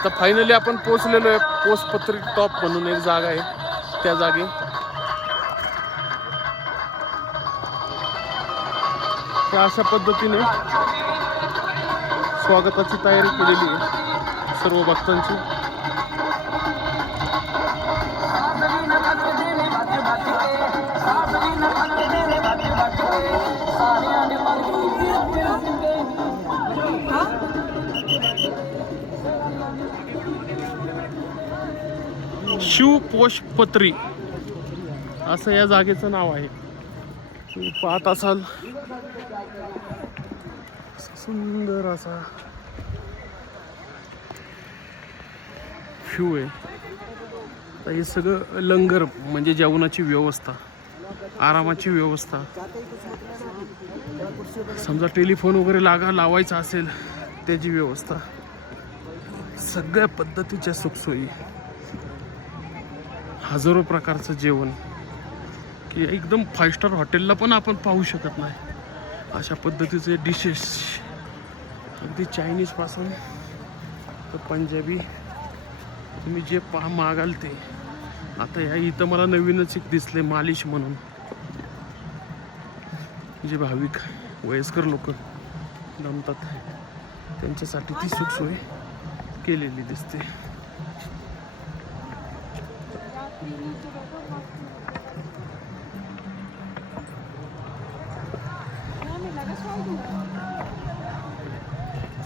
आता फायनली आपण पोहोचलेलो आहे पोस्टपत्री टॉप म्हणून एक जागा आहे त्या जागी. तर अशा पद्धतीने स्वागताची तयारी केलेली आहे सर्व भक्तांची. शिवपोषपत्री असं या जागेचं नाव आहे. तुम्ही पाहत असाल सुंदर असा व्ह्यू आहे. तर हे सगळं लंगर म्हणजे जेवणाची व्यवस्था, आरामाची व्यवस्था. समजा टेलिफोन वगैरे लावायचा असेल त्याची व्यवस्था, सगळ्या पद्धतीच्या सुखसोयी, हजारो प्रकारचं जेवण की एकदम 5 स्टार हॉटेलला पण आपण पाहू शकत नाही अशा पद्धतीचे डिशेस. अगदी चायनीज पासून तर पंजाबी तुम्ही जे मागाल ते. आता या इथं मला नवीनच एक दिसले मालिश म्हणून, जे भाविक वयस्कर लोक जमतात त्यांच्यासाठी ती सुखसोय केलेली दिसते.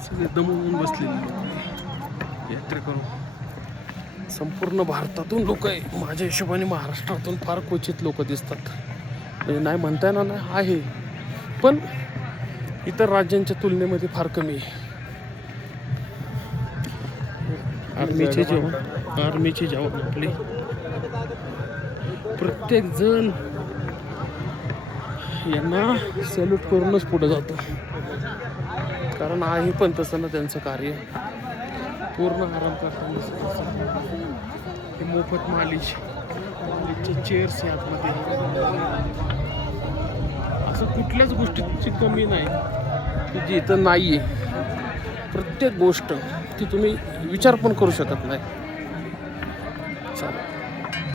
सगळे दमवून बसलेले लोक यात्रेकरू. संपूर्ण भारतातून लोक आहे. माझ्या हिशोबाने महाराष्ट्रातून फार क्वचित लोक दिसतात. म्हणजे नाही म्हणता येणार नाही, आहे, पण इतर राज्यांच्या तुलनेमध्ये फार कमी आहे. आर्मीचे जवान आपले प्रत्येक जण यांना सॅल्यूट करूनच पुढे जातो. कारण आहे पण तसं ना त्यांचं कार्य. पूर्ण आराम करताना हे मोफत मालिशचे चेअर्स आहे आतमध्ये. असं कुठल्याच गोष्टीची कमी नाही की जी इथं नाही आहे. प्रत्येक गोष्ट ती तुम्ही विचार पण करू शकत नाही. चला.